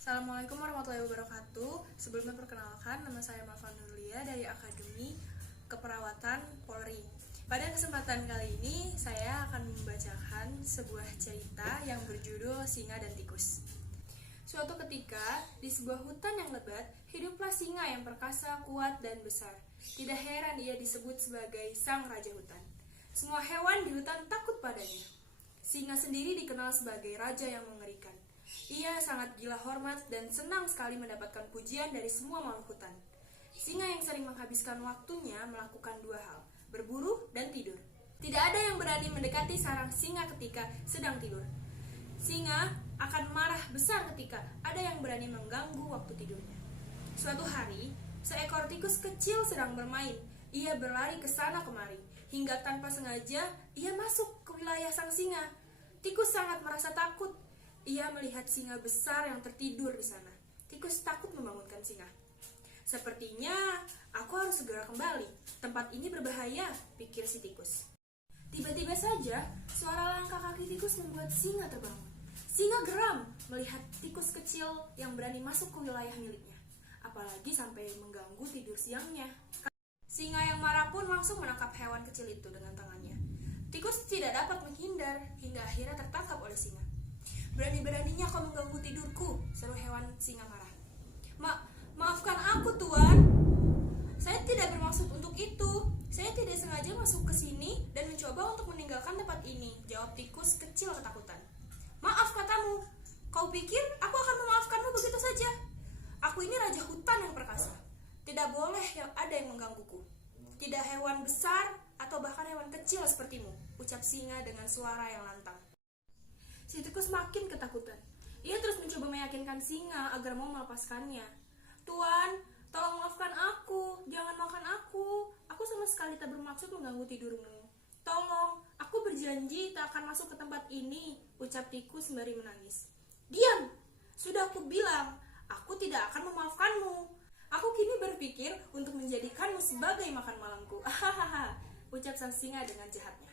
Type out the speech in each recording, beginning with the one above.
Assalamualaikum warahmatullahi wabarakatuh. Sebelumnya perkenalkan, nama saya Malva Nurlia dari Akademi Keperawatan Polri. Pada kesempatan kali ini, saya akan membacakan sebuah cerita yang berjudul Singa dan Tikus. Suatu ketika, di sebuah hutan yang lebat, hiduplah singa yang perkasa, kuat, dan besar. Tidak heran ia disebut sebagai sang raja hutan. Semua hewan di hutan takut padanya. Singa sendiri dikenal sebagai raja yang mengerikan. Ia sangat gila hormat dan senang sekali mendapatkan pujian dari semua makhluk hutan. Singa yang sering menghabiskan waktunya melakukan dua hal, berburu dan tidur. Tidak ada yang berani mendekati sarang singa ketika sedang tidur. Singa akan marah besar ketika ada yang berani mengganggu waktu tidurnya. Suatu hari, seekor tikus kecil sedang bermain. Ia berlari ke sana kemari, hingga tanpa sengaja ia masuk ke wilayah sang singa. Tikus sangat merasa takut. Ia melihat singa besar yang tertidur di sana. Tikus takut membangunkan singa. Sepertinya aku harus segera kembali. Tempat ini berbahaya, pikir si tikus. Tiba-tiba saja, suara langkah kaki tikus membuat singa terbangun. Singa geram melihat tikus kecil yang berani masuk ke wilayah miliknya, apalagi sampai mengganggu tidur siangnya. Singa yang marah pun langsung menangkap hewan kecil itu dengan tangannya. Tikus tidak dapat menghindar hingga akhirnya tertangkap oleh singa. Berani-beraninya kau mengganggu tidurku, seru hewan singa marah. Maafkan aku, Tuan. Saya tidak bermaksud untuk itu. Saya tidak sengaja masuk ke sini dan mencoba untuk meninggalkan tempat ini, jawab tikus kecil ketakutan. Maaf katamu. Kau pikir aku akan memaafkanmu begitu saja? Aku ini raja hutan yang perkasa. Tidak boleh ada yang menggangguku. Tidak hewan besar atau bahkan hewan kecil sepertimu, ucap singa dengan suara yang lantang. Si tikus makin ketakutan. Ia terus mencoba meyakinkan singa agar mau melepaskannya. Tuan, tolong maafkan aku. Jangan makan aku. Aku sama sekali tak bermaksud mengganggu tidurmu. Tolong, aku berjanji tak akan masuk ke tempat ini, ucap tikus sembari menangis. Diam! Sudah aku bilang, aku tidak akan memaafkanmu. Aku kini berpikir untuk menjadikanmu sebagai makan malamku. Hahaha, ucap sang singa dengan jahatnya.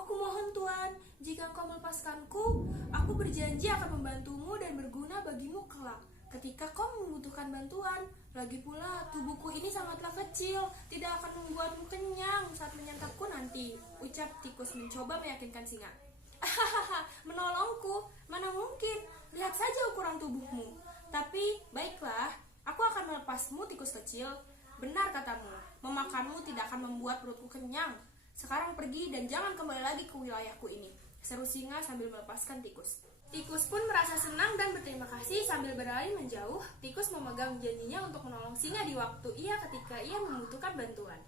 Aku mohon Tuan, jika engkau melepaskanku, aku berjanji akan membantumu dan berguna bagimu kelak ketika kau membutuhkan bantuan. Lagi pula, tubuhku ini sangatlah kecil, tidak akan membuatmu kenyang saat menyantapku nanti, ucap tikus mencoba meyakinkan singa. Hahaha, menolongku? Mana mungkin, lihat saja ukuran tubuhmu. Tapi, baiklah, aku akan melepasmu tikus kecil. Benar katamu, memakanmu tidak akan membuat perutku kenyang. Sekarang pergi dan jangan kembali lagi ke wilayahku ini, seru singa sambil melepaskan tikus. Tikus pun merasa senang dan berterima kasih sambil berlari menjauh. Tikus memegang janjinya untuk menolong singa di waktu ketika ia membutuhkan bantuan.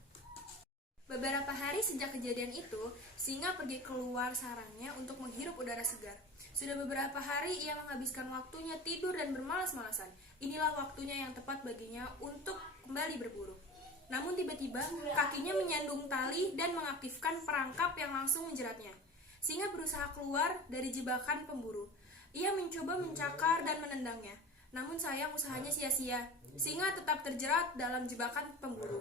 Beberapa hari sejak kejadian itu, singa pergi keluar sarangnya untuk menghirup udara segar. Sudah beberapa hari ia menghabiskan waktunya tidur dan bermalas-malasan. Inilah waktunya yang tepat baginya untuk kembali berburu. Namun tiba-tiba kakinya menyandung tali dan mengaktifkan perangkap yang langsung menjeratnya. Singa berusaha keluar dari jebakan pemburu. Ia mencoba mencakar dan menendangnya. Namun sayang usahanya sia-sia. Singa tetap terjerat dalam jebakan pemburu.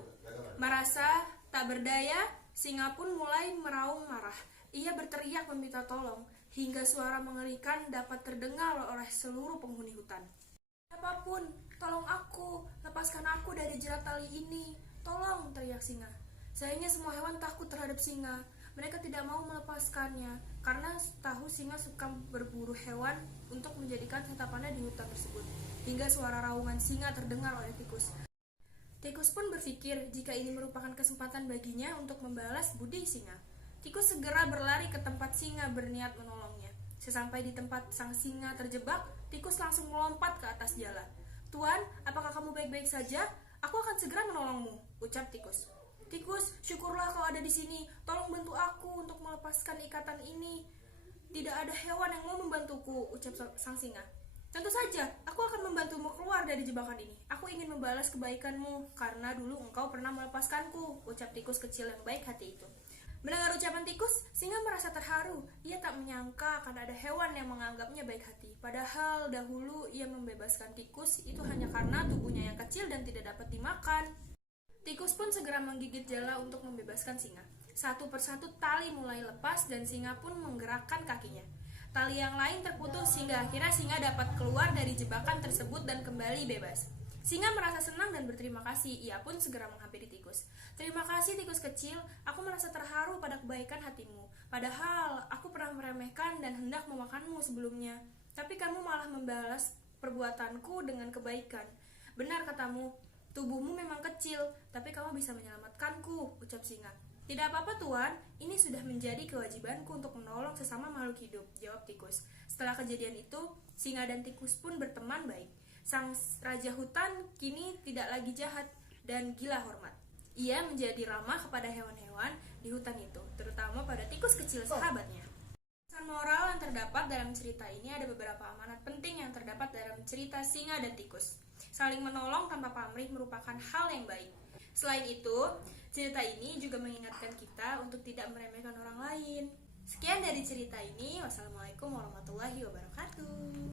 Merasa tak berdaya, singa pun mulai meraung marah. Ia berteriak meminta tolong, hingga suara mengerikan dapat terdengar oleh seluruh penghuni hutan. Apapun, tolong aku, lepaskan aku dari jerat tali ini. Tolong, teriak singa. Sayangnya semua hewan takut terhadap singa. Mereka tidak mau melepaskannya karena tahu singa suka berburu hewan untuk menjadikan santapannya di hutan tersebut. Hingga suara raungan singa terdengar oleh tikus. Tikus pun berpikir jika ini merupakan kesempatan baginya untuk membalas budi singa. Tikus segera berlari ke tempat singa berniat menolongnya. Sesampai di tempat sang singa terjebak, tikus langsung melompat ke atas jala. Tuan, apakah kamu baik-baik saja? Aku akan segera menolongmu, ucap tikus. Tikus, syukurlah kau ada di sini. Tolong bantu aku untuk melepaskan ikatan ini. Tidak ada hewan yang mau membantuku, ucap sang singa. Tentu saja, aku akan membantumu keluar dari jebakan ini. Aku ingin membalas kebaikanmu karena dulu engkau pernah melepaskanku, ucap tikus kecil yang baik hati itu. Mendengar ucapan tikus, singa merasa terharu. Ia tak menyangka akan ada hewan yang menganggapnya baik hati. Padahal dahulu ia membebaskan tikus itu hanya karena tubuhnya yang kecil dan tidak dapat dimakan. Tikus pun segera menggigit jala untuk membebaskan singa. Satu persatu tali mulai lepas dan singa pun menggerakkan kakinya. Tali yang lain terputus hingga akhirnya singa dapat keluar dari jebakan tersebut dan kembali bebas. Singa merasa senang dan berterima kasih. Ia pun segera menghampiri tikus. "Terima kasih tikus kecil, aku merasa terharu pada kebaikan hatimu. Padahal aku pernah meremehkan dan hendak memakanmu sebelumnya. Tapi kamu malah membalas perbuatanku dengan kebaikan. Benar katamu, tubuhmu memang kecil, tapi kamu bisa menyelamatkanku," ucap singa. "Tidak apa-apa tuan, ini sudah menjadi kewajibanku untuk menolong sesama makhluk hidup," jawab tikus. Setelah kejadian itu, singa dan tikus pun berteman baik. Sang raja hutan kini tidak lagi jahat dan gila hormat. Ia menjadi ramah kepada hewan-hewan di hutan itu, terutama pada tikus kecil sahabatnya. Pesan moral yang terdapat dalam cerita ini ada beberapa amanat penting yang terdapat dalam cerita singa dan tikus. Saling menolong tanpa pamrih merupakan hal yang baik. Selain itu, cerita ini juga mengingatkan kita untuk tidak meremehkan orang lain. Sekian dari cerita ini. Wassalamualaikum warahmatullahi wabarakatuh.